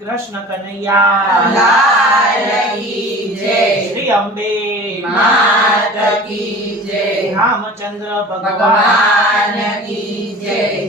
कृष्ण कन्हैया लाल की जय। श्री अम्बे मात की जय। रामचंद्र भगवान की जय।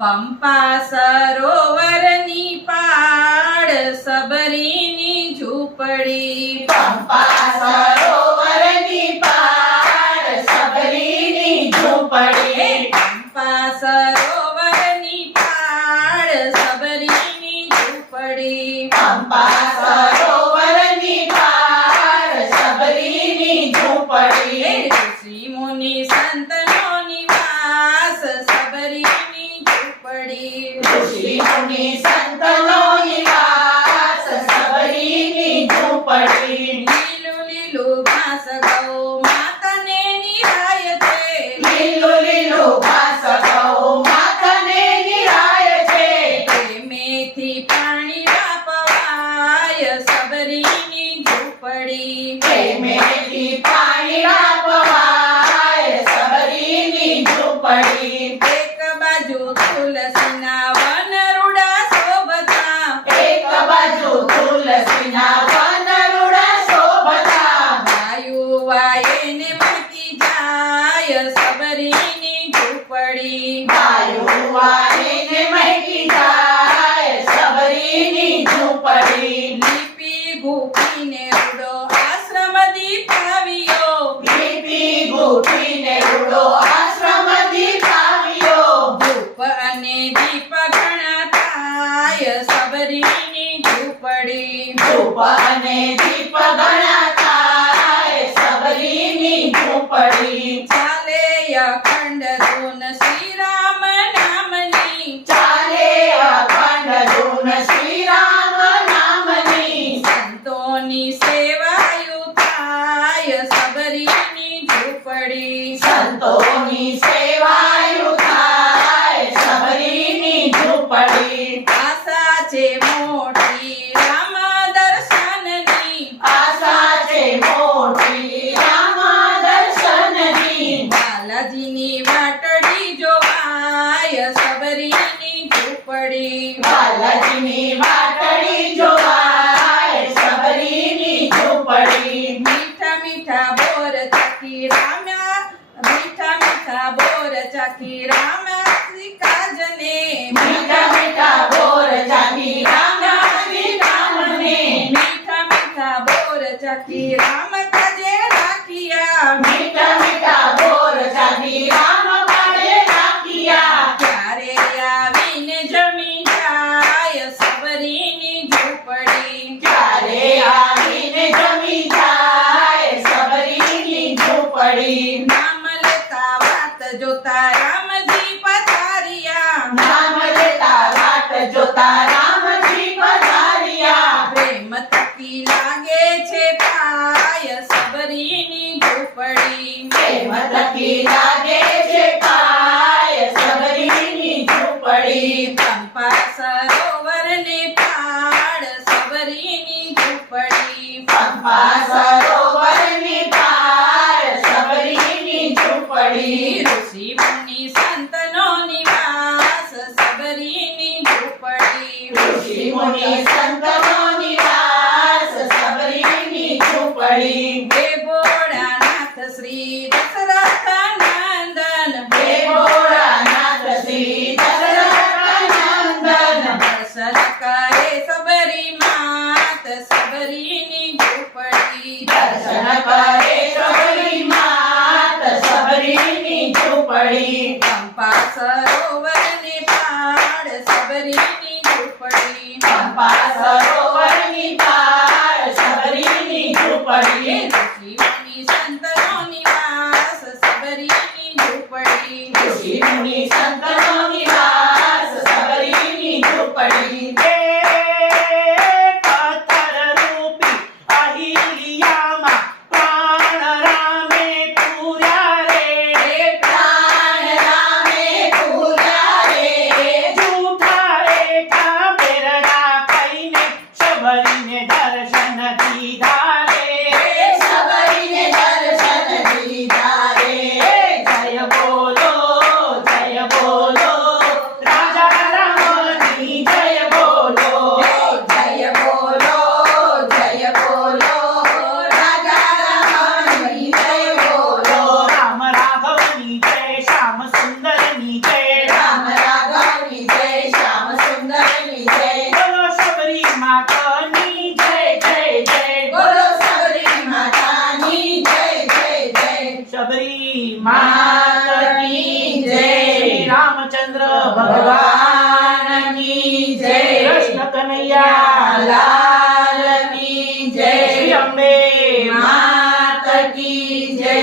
पंपा सरोवरनी पाड़ सबरीनी झूपड़ी पंपा सरोवरनी पाड़ सबरीनी झूपड़ी पंपा सरोवरनी पाड़ सबरीनी झूपड़ी पंपा सरोवरनी पाड़ सबरीनी झूपड़ी ऋषि मुनि संतनो निवास सबरीनी झूपड़ी ऋषि मुनि संतनो निवास सबरीनी झूपड़ी લીલું લીલું ઘાસ ગૌ માતાને નિરાય છે લીલું લીલું ઘાસ ગૌ માતાને નિરાય છે પ્રેમેથી પાણી વાપવાય સબરીની ઝૂંપડી પ્રેમેથી પાણી આપવાય સબરીની ઝૂંપડી એક બાજુ તુલસીના વનરુડા શોભતા એક બાજુ તુલસીના વનરુડા શોભતા વાયુ વાયને મહકી જાય સબરીની ઝૂંપડી વાયુ વાળીને મહેકી જાય સબરીની ઝૂંપડી લીપી ગૂંથીને રૂડો આશ્રમ દીપાવ્યો લીપી ગૂંથીને રૂડો આશ્રમ દીપાવ્યો ધૂપ અને દીપ ઘણા થાય સબરીની ઝૂંપડી ધૂપ અને દીપ ઘણા થાય સબરીની ઝૂંપડી ચાલે અખંડ ધૂન શ્રી રામ નામની ચાલે અખંડ ધૂન શ્રી રામ નામની સંતોની સેવાયુ થાય સબરીની ઝૂંપડી સંતોની સેવાયુ થાય સબરીની ઝૂંપડી આશા છે મોટી રામ દર્શનની આશા છે મોટી રામ દર્શનની બાલાજીની વાટડી જોવાય સબરીની ઝૂંપડી બાલાજીની વાટડી જોવાય સબરીની ઝૂંપડી મીઠા મીઠા બોર ચાખી રામ્યા મીઠા મીઠા બોર ચાખી રામ્યા શ્રી કાજને મીઠા મીઠા બોર ચાખી રામ શ્રી રામને મીઠા મીઠા બોર ચાખી રામ કાજે રાખ્યા મીઠા મીઠા બોર ચાખી રામ કાળે રાખ્યા ત્યારે આવીને જમી જાય સબરીની ઝૂંપડી ત્યારે આવીને જમી જાય સબરીની ઝૂંપડી નામ લેતા વાત જોતા રામજી પધાર્યા નામ લેતા વાટ જોતા રામજી પધાર્યા પ્રેમ થકી લાગે છે પાય સબરીની ઝૂંપડી પ્રેમ થકી લાગે છે પાય સબરીની ઝૂંપડી પંપા સરોવરને પાડ સબરીની ઝૂંપડી પંપા સરોવરની પાર સબરીની ઝૂંપડી ઋષિ મુનિ સંતનો નિવાસ સબરીની ઝૂંપડી ઋષિ મુનિ સંતનો નિવાસ સબરીની ઝૂંપડી હે ભોળાનાથ શ્રી દશરથ નંદન હે ભોળાનાથ શ્રી દશરથ નંદન દર્શન કરે સબરી માત સબરીની ઝૂંપડી દર્શન કરે સબરી માત સબરીની ઝૂંપડી પંપા સરોવરને પાડ સબરીની ઝૂંપડી પંપા સરોવરની પાર સબરીની ઝૂંપડી ઋષિ મુનિ સંતનો નિવાસ સબરીની ઝૂંપડી ઋષિ મુનિ સંતનો નિવાસ સબરીની ઝૂંપડી पत्थर रूपी अहिल्यामा प्राण रामे पूर्या रे પ્રાણ રામે પૂર્યા રે झूठा रे का बेरड़ा कईने सबरीने માતની જય જય જય બોલો સબરી માતાની જય જય જય શબરી માત માત કી જય. શ્રી રામચંદ્ર ભગવાન ભગવાનની જય કૃષ્ણ કનૈયા લાલ કી જય શ્રી અંબે માત કી જય